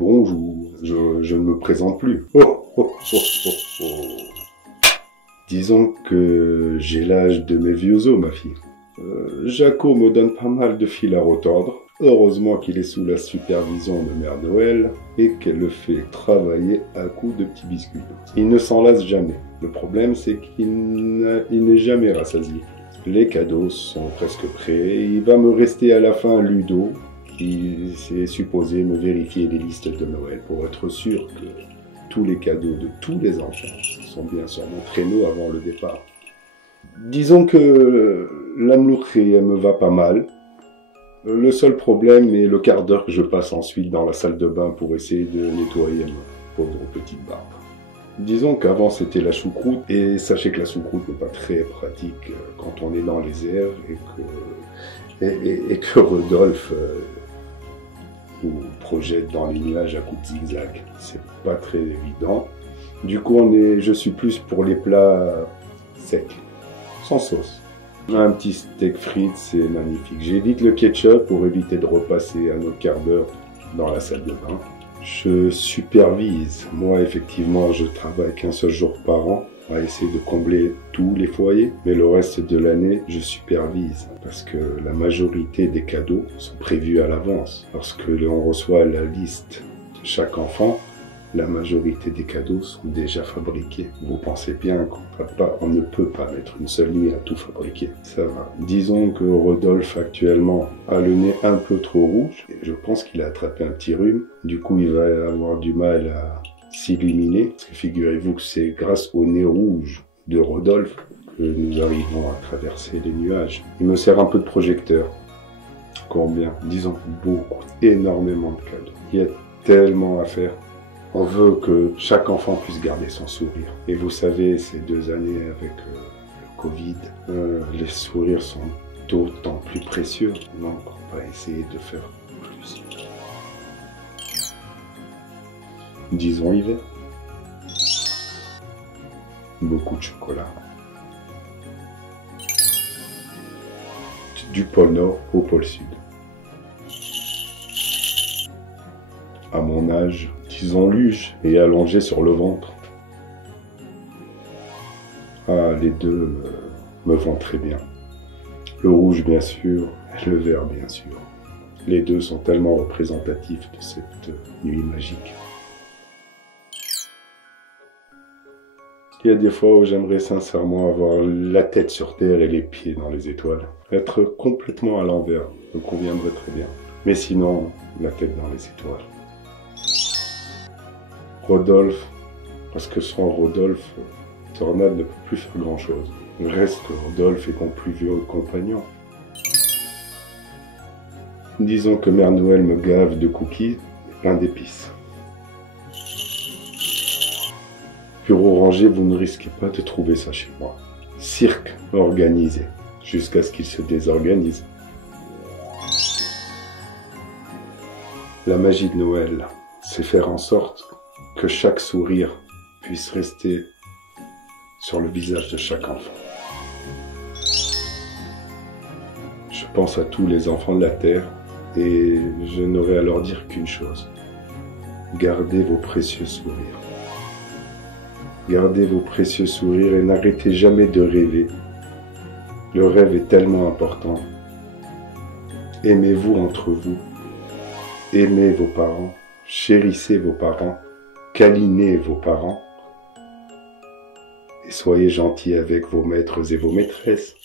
Bonjour, je ne me présente plus. Oh, oh, oh, oh, oh. Disons que j'ai l'âge de mes vieux os, ma fille. Jaco me donne pas mal de fil à retordre. Heureusement qu'il est sous la supervision de Mère Noël et qu'elle le fait travailler à coups de petits biscuits. Il ne s'en lasse jamais. Le problème, c'est qu'il n'est jamais rassasié. Les cadeaux sont presque prêts. Il va me rester à la fin Ludo, qui s'est supposé me vérifier les listes de Noël pour être sûr que tous les cadeaux de tous les enfants sont bien sur mon traîneau avant le départ. Disons que l'amourée me va pas mal. Le seul problème est le quart d'heure que je passe ensuite dans la salle de bain pour essayer de nettoyer ma pauvre petite barbe. Disons qu'avant c'était la choucroute, et sachez que la choucroute n'est pas très pratique quand on est dans les airs et que Rodolphe vous projette dans les nuages à coups de zigzag. C'est pas très évident. Du coup, je suis plus pour les plats secs, sans sauce. Un petit steak frites, c'est magnifique. J'évite le ketchup pour éviter de repasser un autre quart d'heure dans la salle de bain. Je supervise. Moi, effectivement, je travaille qu'un seul jour par an à essayer de combler tous les foyers. Mais le reste de l'année, je supervise parce que la majorité des cadeaux sont prévus à l'avance. Lorsque l'on reçoit la liste de chaque enfant, la majorité des cadeaux sont déjà fabriqués. Vous pensez bien qu'on ne peut pas mettre une seule nuit à tout fabriquer. Ça va. Disons que Rodolphe actuellement a le nez un peu trop rouge. Et je pense qu'il a attrapé un petit rhume. Du coup, il va avoir du mal à s'illuminer. Parce que figurez-vous que c'est grâce au nez rouge de Rodolphe que nous arrivons à traverser les nuages. Il me sert un peu de projecteur. Combien? Disons beaucoup, énormément de cadeaux. Il y a tellement à faire. On veut que chaque enfant puisse garder son sourire. Et vous savez, ces 2 années avec le Covid, les sourires sont d'autant plus précieux. Donc, on va essayer de faire plus. Disons hiver. Beaucoup de chocolat. Du pôle Nord au pôle Sud. À mon âge, disons luge et allongé sur le ventre. Ah, les deux me vont très bien. Le rouge, bien sûr, et le vert, bien sûr. Les deux sont tellement représentatifs de cette nuit magique. Il y a des fois où j'aimerais sincèrement avoir la tête sur terre et les pieds dans les étoiles. Être complètement à l'envers me conviendrait très bien. Mais sinon, la tête dans les étoiles. Rodolphe, parce que sans Rodolphe, Tornade ne peut plus faire grand-chose. Il reste que Rodolphe est mon plus vieux compagnon. Disons que Mère Noël me gave de cookies et plein d'épices. Pur orangé, vous ne risquez pas de trouver ça chez moi. Cirque organisé, jusqu'à ce qu'il se désorganise. La magie de Noël, c'est faire en sorte que chaque sourire puisse rester sur le visage de chaque enfant. Je pense à tous les enfants de la Terre et je n'aurai à leur dire qu'une chose. Gardez vos précieux sourires. Gardez vos précieux sourires et n'arrêtez jamais de rêver. Le rêve est tellement important. Aimez-vous entre vous. Aimez vos parents. Chérissez vos parents. Câlinez vos parents. Et soyez gentils avec vos maîtres et vos maîtresses.